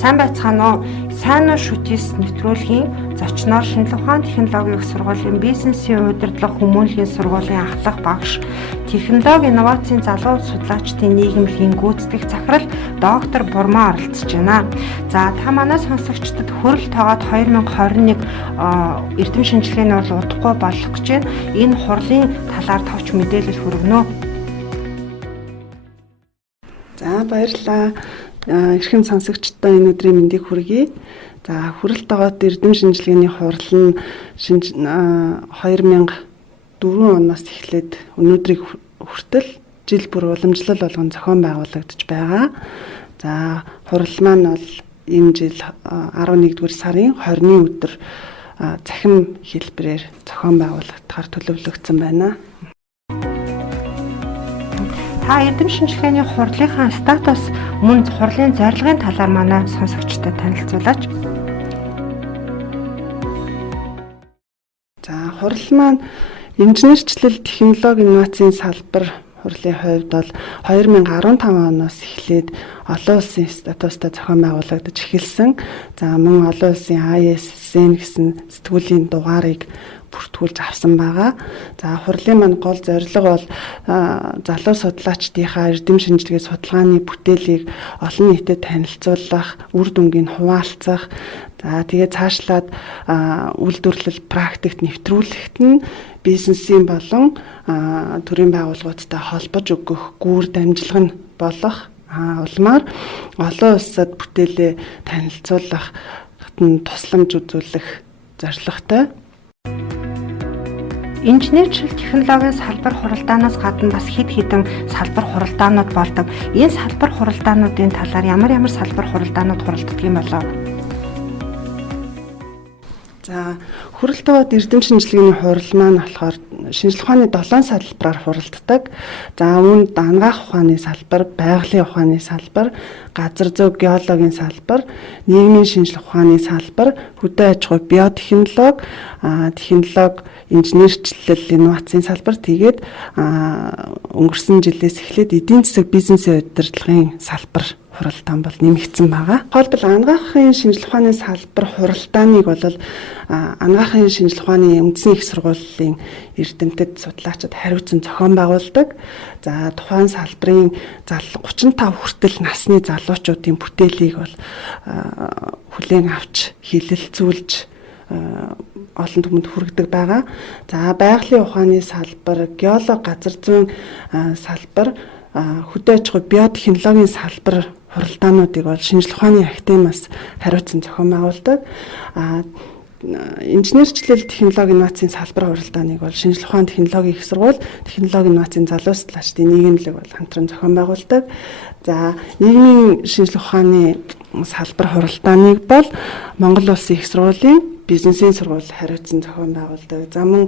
Сайн байцгаана уу? Сайн шүтээс нэвтрүүлгийн зочноор шинжлэх ухааны технологийн их сургуулийн бизнесийн удирдлага хүмүүнлэгийн сургуулийн ахлах багш, технологи инновацийн залуу судлаачдын нийгэмлэгийн гүйцэтгэх захирал доктор Бурмаа оролцож байна. За та манай сонсогчдод хөрөл тоогоод 2021 эрдэм шинжилгээний урал удахгүй болох гэж байна. Энэ хурлын талаар товч мэдээлэл хүргэнэ. За баярлалаа. Эрхэм сонсогчдоо энэ өдрийн мэндийг хүргэе. За хөрөл тоогоод эрдэм шинжилгээний хурал нь 2004 оноос эхлээд өнөөдрийг хүртэл жил бүр уламжлал болгон зохион байгуулагдаж байгаа. За хурал маань бол энэ жил 11-р сарын 20-ны өдөр цахим хэлбэрээр зохион байгуулагдахаар төлөвлөгдсөн байна. Та эрдэм шинжилгээний хурлынхаа статус мөн хурлын зорилгын талаар манай сонсогчдод танилцуулаач. За хурал маань инженерчлэл технологи инновацийн салбар хурлын хувьд бол 2015 оноос эхлээд олон улсын статустай зохион байгуулагдаж эхэлсэн. За мөн олон улсын ISSN гэсэн сэтгүүлийн дугаарыг бүртгүүлж авсан байгаа. За хурлын маань гол зорилго бол залуу судлаачдынхаа эрдэм шинжилгээ судалгааны бүтээлийг олон нийтэд танилцуулах, үр дүнгийг хуваалцах, за тэгээд цаашлаад үйлдвэрлэл практикт нэвтрүүлэхэд нь бизнесийн болон төрийн байгууллагуудтай холбож өгөх гүүр дамжлага нь болох улмаар олон улсад бүтээлээ танилцуулах, тусламж үзүүлэх зорилготой. Инженерчлэл технологийн салбар хуралдаанаас гадна бас хэд хэдэн салбар хуралдаанууд болдог. Энэ салбар хуралдаануудын талаар ямар салбар хуралдаанууд хуралддаг юм болов? За хөрөл тоогоод эрдэм шинжилгээний хурал маань болохоор шинжлэх ухааны 7 салбараар хуралддаг. За үүнд анагаах ухааны салбар, байгалийн ухааны салбар, газар зүй геологийн салбар, нийгмийн шинжлэх ухааны салбар, хөдөө аж ахуй биотехнологи, технологи, инженерчлэл, инновацийн салбар, тэгээд өнгөрсөн жилээс эхлээд эдийн засаг бизнесийн удирдлагын салбар хуралдаан бол нэмэгдсэн байгаа. Тухайлбал анагаахын шинжлэх ухааны салбар хуралдааныг бол анагаахын шинжлэх ухааны үндэсний их сургуулийн эрдэмтэд судлаачид хариуцсан зохион байгуулдаг. За тухайн салбарын 35 хүртэл насны залуучуудын бүтээлийг бол хүлээн авч хилэлцүүлж олон түмэнд хүргэдэг байгаа. За байгалийн ухааны салбар, геолог, газар зүйн салбар, хөдөө аж ахуй биотехнологийн салбар хуралдаануудыг бол шинжлэх ухааны академиас хариуцсан зохион байгуулдаг. Инженерчлэл технологи инновацийн салбар хуралдааныг бол шинжлэх ухааны технологийн их сургууль, технологи инновацийн залуу судлаачдын нийгэмлэг бол хамтран зохион байгуулдаг. За нийгмийн шинжлэх ухааны салбар хуралдааныг бол Монгол Улсын их сургуулийн бизнесийн сургууль хариуцсан зохион байгуулдаг. За мөн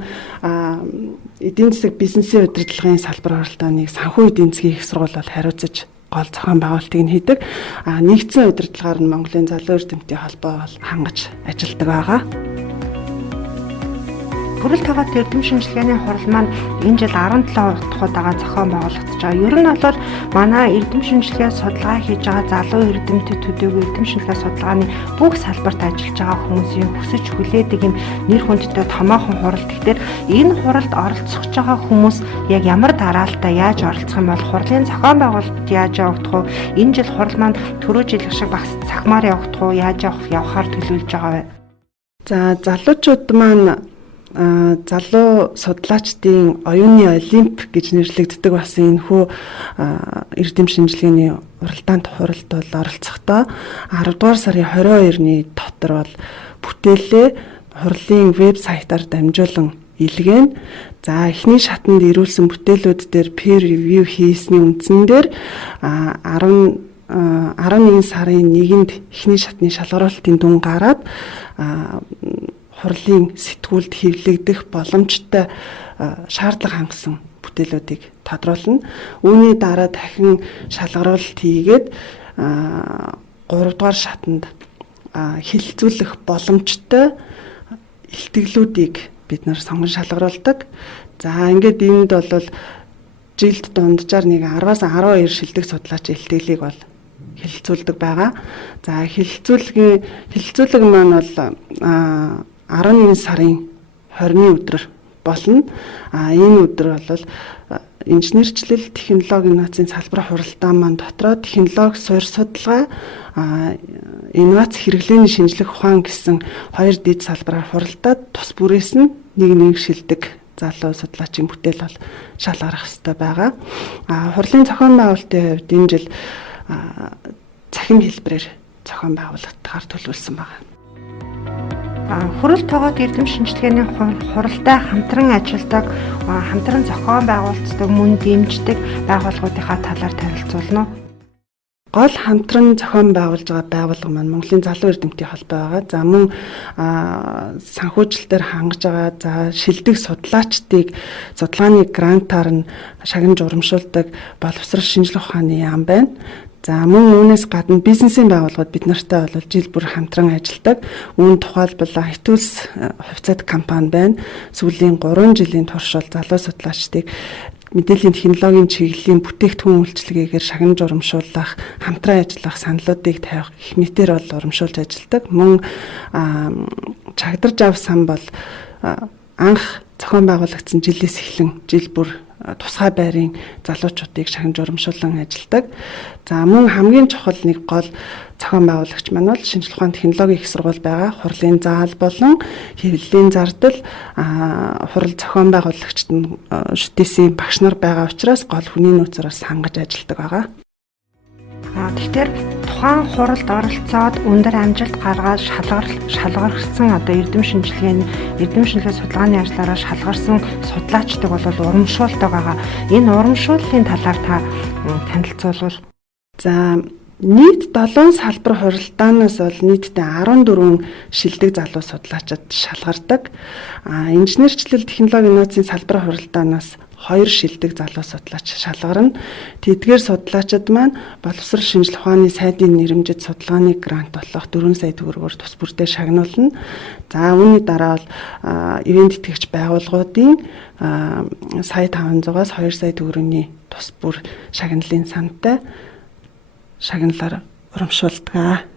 эдийн засаг бизнесийн удирдлагын салбар хуралдааныг санхүү эдийн засгийн их сургууль бол хариуцаж гол зохион байгуулалтыг нь хийдэг. Нэгдсэн удирдлагаар нь Монголын залуу эрдэмтдийн холбоо бол хангаж ажилладаг байгаа. Хөрөл тоогоод эрдэм шинжилгээний хурал маань энэ жил 17 удаагаа зохион байгуулагдаж байгаа. Ер нь бол манай эрдэм шинжилгээ судалгаа хийж байгаа залуу эрдэмтэд төдийгүй эрдэм шинжилгээ судалгааны бүх салбарт ажиллаж байгаа хүмүүсийн хүсэж хүлээдэг юм нэр хүндтэй томоохон хурал. Тэгэхээр энэ хуралд оролцох байгаа хүмүүс яг ямар дараалтаа яаж оролцох юм бол хурлын зохион байгуулалт яаж явагдах вэ? Энэ жил хурал маань түрүү жилх шиг багц цахимаар явагдах уу? Яаж явахаар төлөвлөж байгаа вэ? За залуучууд маань залуу судлаачдын оюуны олимп гэж нэрлэгддэг бас энэхүү эрдэм шинжилгээний уралдаанд хуралд бол оролцохдоо 10 дугаар сарын 22-ны дотор бол бүтээлээ хурлын вебсайтаар дамжуулан илгээн. За эхний шатанд ирүүлсэн бүтээлүүд дээр peer review хийсний үндсэн дээр 11 сарын 1-нд эхний шатны шалгаруулалтын дүн гараад хурлын сэтгүүлд хэвлэгдэх боломжтой шаардлага хангасан бүтээлүүдийг тодруулна. Үүний дараа дахин шалгаруулалт хийгээд 3 дугаар шатанд хилцүүлэх боломжтой илтгэлүүдийг бид нар сонгон шалгаруулдаг. За ингээд энд бол жилд дунджаар нэг 10-аас 12 шилдэг судлаач илтгэлийг бол хэлэлцүүлдэг байгаа. За хэлэлцүүлэг маань бол 11 сарын 20-ны өдөр болно. Энэ өдөр бол инженерчлэл технологи инновацийн салбар хуралдаан маань дотроо технологи суурь судалгаа инновац хэрэглээний шинжлэх ухаан гэсэн 2 дэд салбараар хуралдаад тус бүрээс нь нэг шилдэг залуу судлаачийн бүтээл бол шал гарах хэрэгтэй байгаа. Хурлын зохион байгуулалтын хувьд энэ жил цахим хэлбэрээр зохион байгуулалтаар төлөвлөсөн байгаа. Хурал тоогоод эрдэм шинжилгээний хуралдаа хамтран ажилладаг, хамтран зохион байгуулцдаг, мөн дэмждэг байгууллагуудынхаа талаар танилцуулна уу? Гол хамтран зохион байгуулж байгаа байгууллага маань Монголын залуу эрдэмтдийн холбоо байгаа. За мөн санхүүжилтээр хангаж байгаа за шилдэг судлаачдыг судалгааны грантаар нь шагнаж урамшуулдаг боловсрол шинжлэх ухааны яам байна. За мөн үүнээс гадна бизнесийн байгууллагууд бид нартай бол жил бүр хамтран ажилладаг. Үүнд тухайлбал iTools хувьцаат компани байна. Сүүлийн 3 жилийн турш бол залуу судлаачдыг мэдээллийн технологийн чиглэлийн бүтээгдэхүүн үйлчилгээгээр шагнаж урамшуулах, хамтран ажиллах саналуудыг тавих их мэтээр бол урамшуулж ажилладаг. Мөн чагдарж авсан бол анх зохион байгуулагдсан жилээс эхлэн жил бүр тусгай байрын залуучуудыг шагнаж урамшуулан ажилладаг. За мөн хамгийн чухал нэг гол зохион байгуулагч маань бол шинжлэх ухааны технологийн их сургууль байгаа. Хурлын заал болон хэвлэлийн зардал хурал зохион байгуулагчид нь шүтээсийн багш нар байгаа учраас гол хүний нөөцөөр сангаж ажилладаг байгаа. Тэгэхээр тухайн хуралд оролцоод өндөр амжилт гаргаад шалгарсан эрдэм шинжилгээ судалгааны ажлаараа шалгарсан судлаачдаг бол урамшуулдаг байгаа. Энэ урамшууллын талаар та танилцуулбал. За нийт 7 салбар хуралдаанаас бол нийтдээ 14 шилдэг залуу судлаачид шалгардаг. Инженерчлэл технологи инновацийн салбар хуралдаанаас 2 шилдэг залуу судлаач шалгарна. Тэдгээр судлаачид маань боловсрол шинжлэх ухааны сайдын нэрэмжит судалгааны грант болох 4 сая төгрөгөөр тус бүртээ шагнуулна. За үүний дараа бол ивент итгэгч байгууллагуудын сая 500-аас 2 сая төгрөгийн тус бүр шагналын сантай шагналаар урамшуулдаг.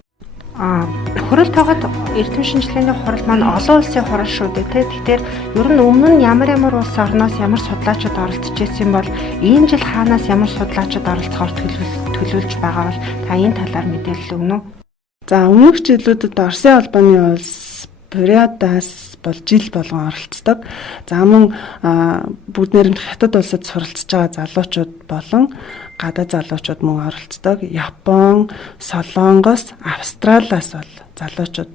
Хурал тоогоод эрдэм шинжилгээний хурал маань олон улсын хурал шүү дээ. Тэгэхээр ер нь өмнө нь ямар улс орноос ямар судлаачид оролцож байсан бол энэ жил хаанаас ямар судлаачид оролцохоор төлөвлөж байгаа бол та энэ талаар мэдээлэл өгнө үү? За өмнөх жилүүдэд Оросын албаны улс Бурятаас бол жил болгон оролцдог. За мөн бүгд найрамдах хятад улсад суралцж байгаа залуучууд болон гадаад залуучууд мөн оролцдог. Япон, Солонгос, Австралиас бол залуучууд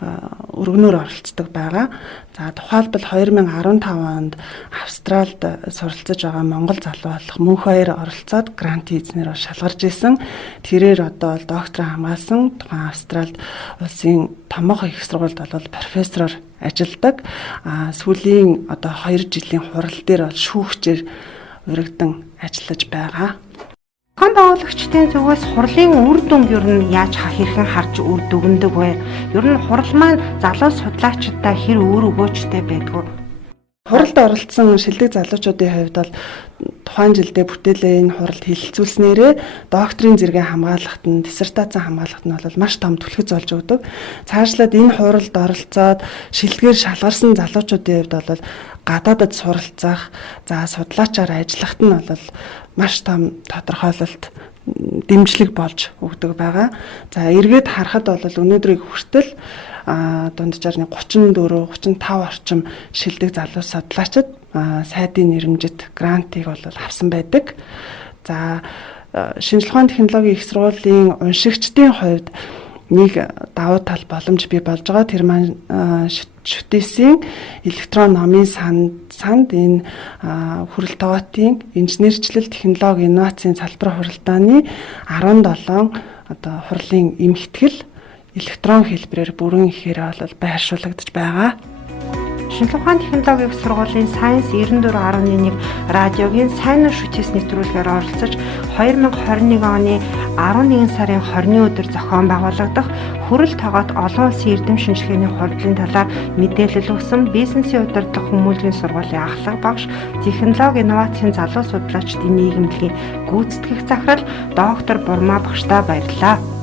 өргөнөөр оролцдог байгаа. За тухайлбал 2015 онд Австралид суралцж байгаа монгол залуу болох мөнх хоёр оролцоод грант эзнэр шалгарч исэн. Тэрээр одоо бол доктор хамгаалсан тухайн Австралид улсын томоохон их сургуульд бол профессороор ажилладаг. Сүүлийн одоо 2 жилийн хурал дээр бол шүүгчээр өргөдөн ажиллаж байгаа. Зохион байгуулагчдын зүгээс хурлын үр дүнг ер нь яаж хэрхэн харж үр дүгндэг вэ? Ер нь хурал маань залуу судлаачдаа хэр өөр өгөөжтэй байдгүй? Хуралд оролцсон шилдэг залуучуудын хувьд бол тухайн жилдээ бүтээлээ энэ хуралд хэлэлцүүлснээрээ докторийн зэрэгээ хамгаалахад нь диссертацийн хамгаалахад нь бол маш том түлхэж олж өгдөг. Цаашлаад энэ хуралд оролцоод шилдгээр шалгарсан залуучуудын хувьд бол гадаадд суралцах, за судлаачаар ажиллахад нь бол маш том тодорхойлолт дэмжлэг болж өгдөг байгаа. За эргээд харахад бол өнөөдрийг хүртэл дунджаар 34, 35 орчим шилдэг залуу судлаачид сайдын нэрэмжит грантыг бол авсан байдаг. За шинжлэх ухааны технологийн их сургуулийн уншигчдын хувьд нэг давуу тал боломж бий болж байгаа. Тэр маань шүтээсийн электрон номын санд энэ хурал тоогоотын инженерчлэл технологи инновацийн салбар хуралдааны 17 одоо хурлын эмхтгэл электрон хэлбэрээр бүрэн ихээр бол байршуулагдаж байгаа. Шинжлэх ухааны технологийн их сургуулийн Science 94.1 радиогийн сайн уу шүтээс нэвтрүүлгээр оролцож 2021 оны 11 сарын 20-ны өдөр зохион байгуулагдах хүрэл тоогоод олон улсын эрдэм шинжилгээний хурдлын талаар мэдээлэл өгсөн бизнесийн удирдлага хүмүүжлийн сургуулийн ахлах багш, технологи инновацийн залуу судлаачдын нийгэмлэгийн гүйцэтгэх захирал доктор Бурмаа багштаа баярлалаа.